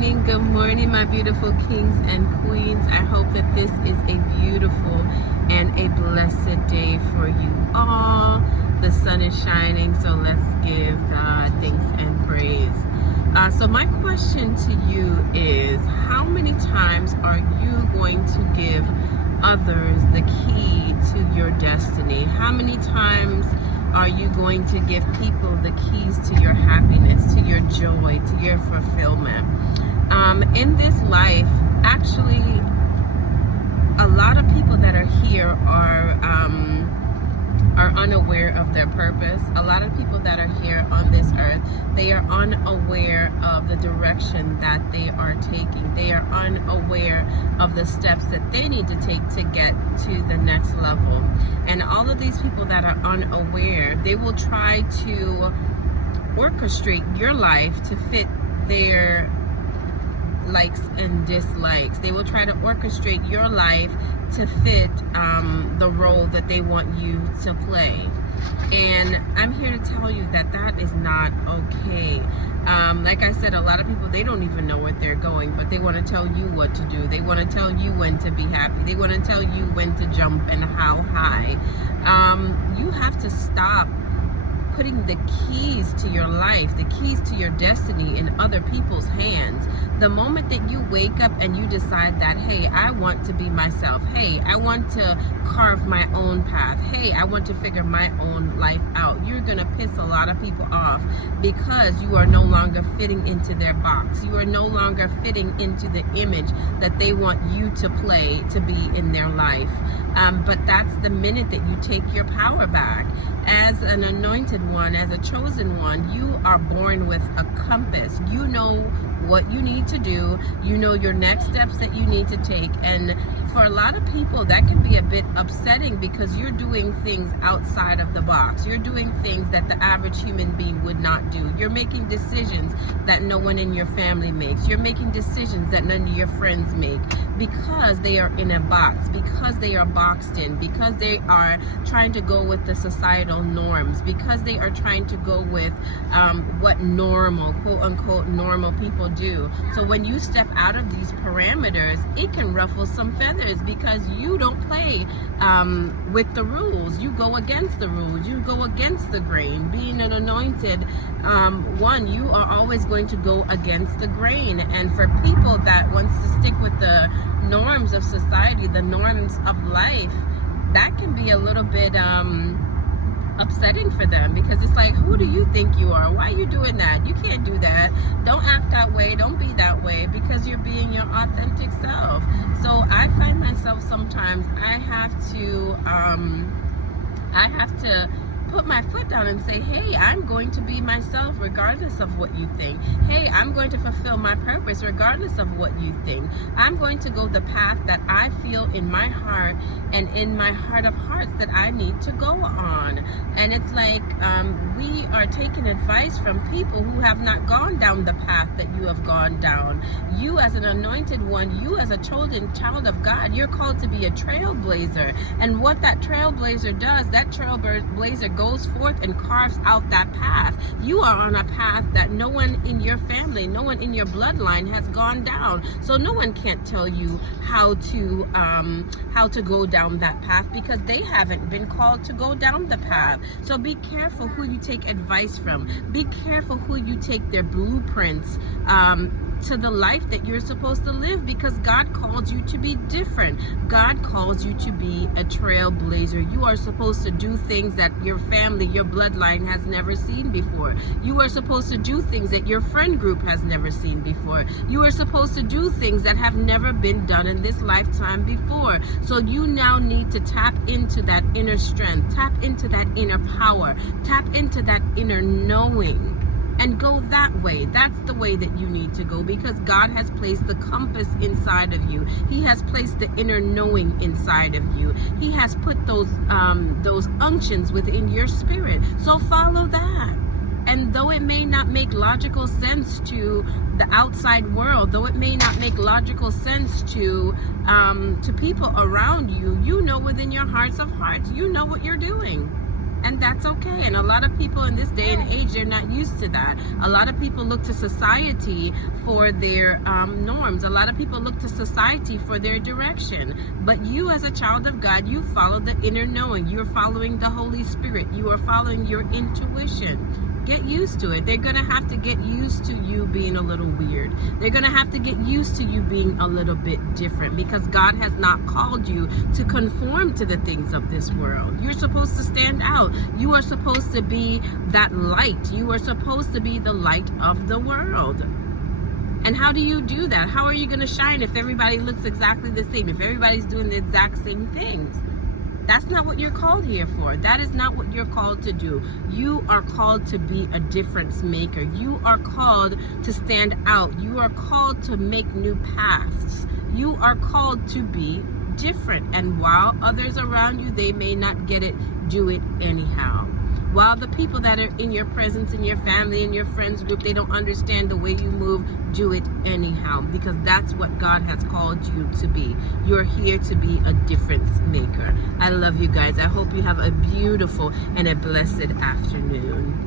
Good morning, my beautiful kings and queens. I hope that this is a beautiful and a blessed day for you all. The sun is shining, so let's give God thanks and praise. So my question to you is, how many times are you going to give others the key to your destiny? How many times are you going to give people the keys to your happiness, to your joy, to your fulfillment? In this life, actually, a lot of people that are here are unaware of their purpose. A lot of people that are here on this earth, they are unaware of the direction that they are taking. They are unaware of the steps that they need to take to get to the next level. And all of these people that are unaware, they will try to orchestrate your life to fit their likes and dislikes. They will try to orchestrate your life to fit the role that they want you to play. And I'm here to tell you that that is not okay. Like I said, a lot of people, they don't even know where they're going, but they want to tell you what to do. They want to tell you when to be happy. They want to tell you when to jump and how high. You have to stop putting the keys to your life, the keys to your destiny in other people's hands. The moment that you wake up and you decide that, hey, I want to be myself. Hey, I want to carve my own path. Hey, I want to figure my own life out. You're going to piss a lot of people off because you are no longer fitting into their box. You are no longer fitting into the image that they want you to play to be in their life. But that's the minute that you take your power back. As an anointed one, as a chosen one, you are born with a compass. You know what you need to do. You know your next steps that you need to take. And for a lot of people, that can be a bit upsetting because you're doing things outside of the box. You're doing things that the average human being would not do. You're making decisions that no one in your family makes. You're making decisions that none of your friends make because they are in a box, because they are boxed in, because they are trying to go with the societal norms, because they are trying to go with what normal, quote unquote, normal people do. So when you step out of these parameters, it can ruffle some feathers because you don't play with the rules. You go against the rules. You go against the grain. Being an anointed one, you are always going to go against the grain. And for people that wants to stick with the norms of society, the norms of life, that can be a little bit upsetting for them because it's like, who do you think you are? Why are you doing that? You can't do that. Don't act that way. Don't be that way because you're being your authentic self. So I find myself sometimes I have to put my foot down and say, hey, I'm going to be myself regardless of what you think. Hey, I'm going to fulfill my purpose regardless of what you think. I'm going to go the path that I feel in my heart and in my heart of hearts that I need to go on. And it's like we are taking advice from people who have not gone down the path that you have gone down. You as an anointed one, you as a chosen child of God, you're called to be a trailblazer. And what that trailblazer does, that trailblazer goes forth and carves out that path. You are on a path that no one in your family, no one in your bloodline has gone down. So no one can't tell you how to go down that path because they haven't been called to go down the path. So be careful who you take advice from. Be careful who you take their blueprints to the life that you're supposed to live because God called you to be different. God calls you to be a trailblazer. You are supposed to do things that your family, your bloodline has never seen before. You are supposed to do things that your friend group has never seen before. You are supposed to do things that have never been done in this lifetime before. So you now need to tap into that inner strength, tap into that inner power, tap into that inner knowing. And go that way. That's the way that you need to go because God has placed the compass inside of you. He has placed the inner knowing inside of you. He has put those unctions within your spirit. So follow that. And though it may not make logical sense to the outside world, though it may not make logical sense to people around you, you know within your hearts of hearts, you know what you're doing. And that's okay. And a lot of people in this day and age, they're not used to that. A lot of people look to society for their norms. A lot of people look to society for their direction. But you, as a child of God, you follow the inner knowing. You're following the Holy Spirit. You are following your intuition. Get used to it. They're going to have to get used to you being a little weird. They're going to have to get used to you being a little bit different, because God has not called you to conform to the things of this world. You're supposed to stand out. You are supposed to be that light. You are supposed to be the light of the world. And how do you do that? How are you going to shine if everybody looks exactly the same? If everybody's doing the exact same things? That's not what you're called here for. That is not what you're called to do. You are called to be a difference maker. You are called to stand out. You are called to make new paths. You are called to be different. And while others around you, they may not get it, do it anyhow. While the people that are in your presence, in your family, in your friends group, they don't understand the way you move, do it anyhow, because that's what God has called you to be. You're here to be a difference maker. I love you guys. I hope you have a beautiful and a blessed afternoon.